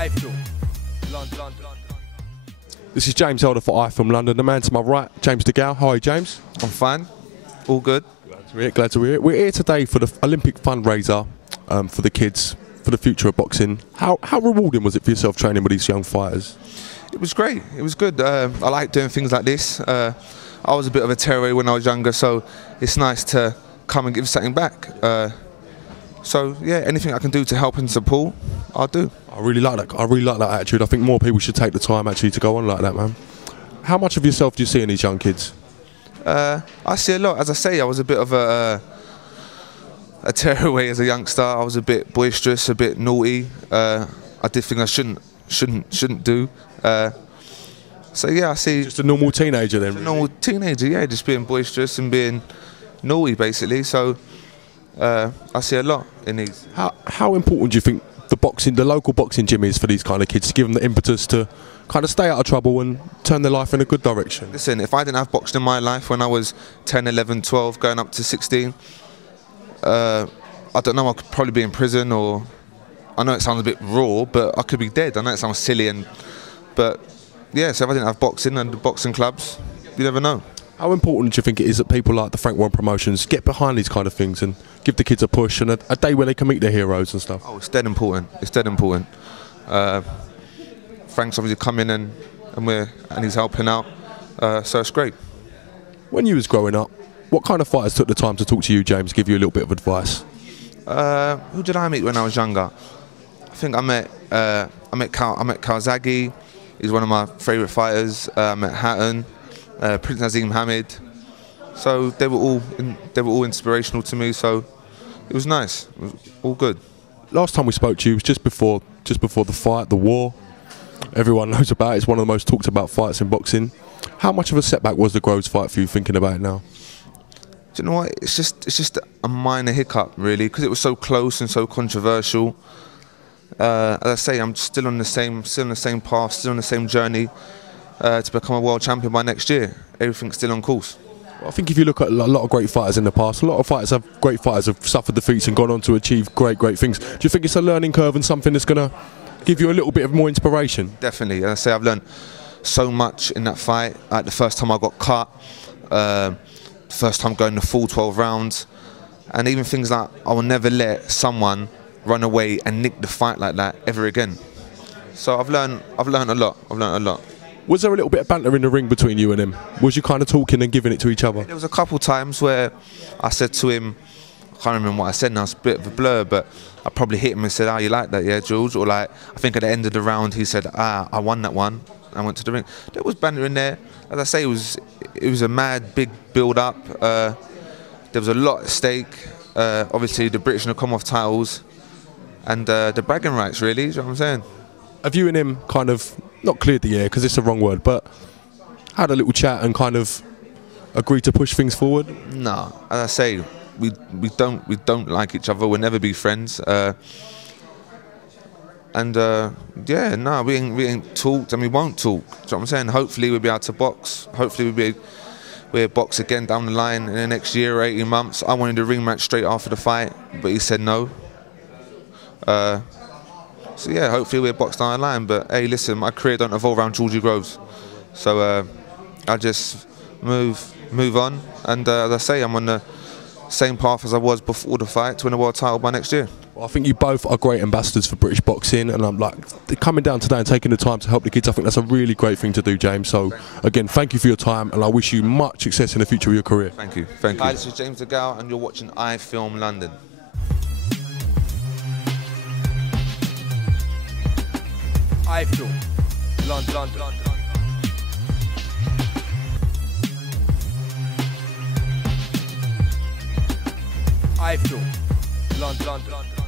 iFILM, London. This is James Elder for iFILM London. The man to my right, James DeGale. How are you, James? I'm fine. All good. Glad to hear it. We're here today for the Olympic fundraiser for the kids, for the future of boxing. How rewarding was it for yourself training with these young fighters? It was great. It was good. I like doing things like this. I was a bit of a tearaway when I was younger, so it's nice to come and give something back. So yeah, anything I can do to help and support, I'll do. I really like that. I really like that attitude. I think more people should take the time actually to go on like that, man. How much of yourself do you see in these young kids? I see a lot. As I say, I was a bit of a tearaway as a youngster. I was a bit boisterous, a bit naughty. I did things I shouldn't do. So yeah, I see. Just a normal teenager then. A normal teenager, yeah, just being boisterous and being naughty, basically. So I see a lot in these. How important do you think the local boxing gym is for these kind of kids to give them the impetus to kind of stay out of trouble and turn their life in a good direction? Listen, if I didn't have boxing in my life when I was 10, 11, 12, going up to 16, I don't know, I could probably be in prison, or I know it sounds a bit raw, but I could be dead. I know it sounds silly, but yeah, so if I didn't have boxing and the boxing clubs, you never know. How important do you think it is that people like the Frank Warren Promotions get behind these kind of things and give the kids a push and a day where they can meet their heroes and stuff? Oh, it's dead important. It's dead important. Frank's obviously come in and he's helping out, so it's great. When you was growing up, what kind of fighters took the time to talk to you, James, give you a little bit of advice? Who did I meet when I was younger? I think I met Calzaghe. He's one of my favourite fighters. I met Hatton, Prince Nazim Hamid. So they were all inspirational to me. So it was nice. It was all good. Last time we spoke to you was just before the fight, the war. Everyone knows about it. It's one of the most talked about fights in boxing. How much of a setback was the Groves fight for you, thinking about it now? Do you know what? It's just a minor hiccup, really, because it was so close and so controversial. As I say, I'm still on the same path, still on the same journey to become a world champion by next year. Everything's still on course. Well, I think if you look at a lot of great fighters in the past, great fighters have suffered defeats and gone on to achieve great things. Do you think it's a learning curve and something that's going to give you a little bit of more inspiration? Definitely. As I say, I've learned so much in that fight. Like the first time I got cut, first time going the full 12 rounds, and even things like I will never let someone run away and nick the fight like that ever again. So I've learned a lot. Was there a little bit of banter in the ring between you and him? Was you kind of talking and giving it to each other? There was a couple times where I said to him, I can't remember what I said now, it's a bit of a blur, but I probably hit him and said, "Oh, you like that, yeah, George?" Or like, I think at the end of the round he said, "I won that one." I went to the ring. There was banter in there. As I say, it was a mad big build-up. There was a lot at stake. Obviously, the British and the Commonwealth titles, and the bragging rights, really. Is what I'm saying. Have you and him kind of not cleared the air, because it's the wrong word, but had a little chat and kind of agreed to push things forward? No, as I say, we don't like each other. We'll never be friends. Yeah, no, we ain't talked and we won't talk. That's what I'm saying. Hopefully we'll be able to box. Hopefully we'll box again down the line in the next year or 18 months. I wanted a ring match straight after the fight, but he said no. So yeah, hopefully we'll box down the line. But hey, listen, my career don't evolve around Georgie Groves, so I just move on. And as I say, I'm on the same path as I was before the fight to win a world title by next year. Well, I think you both are great ambassadors for British boxing, and I'm like, coming down today and taking the time to help the kids, I think that's a really great thing to do, James. So again, thank you for your time, and I wish you much success in the future of your career. Thank you. Hi, this is James DeGale, and you're watching iFILM London. iFILM, London. iFILM, London.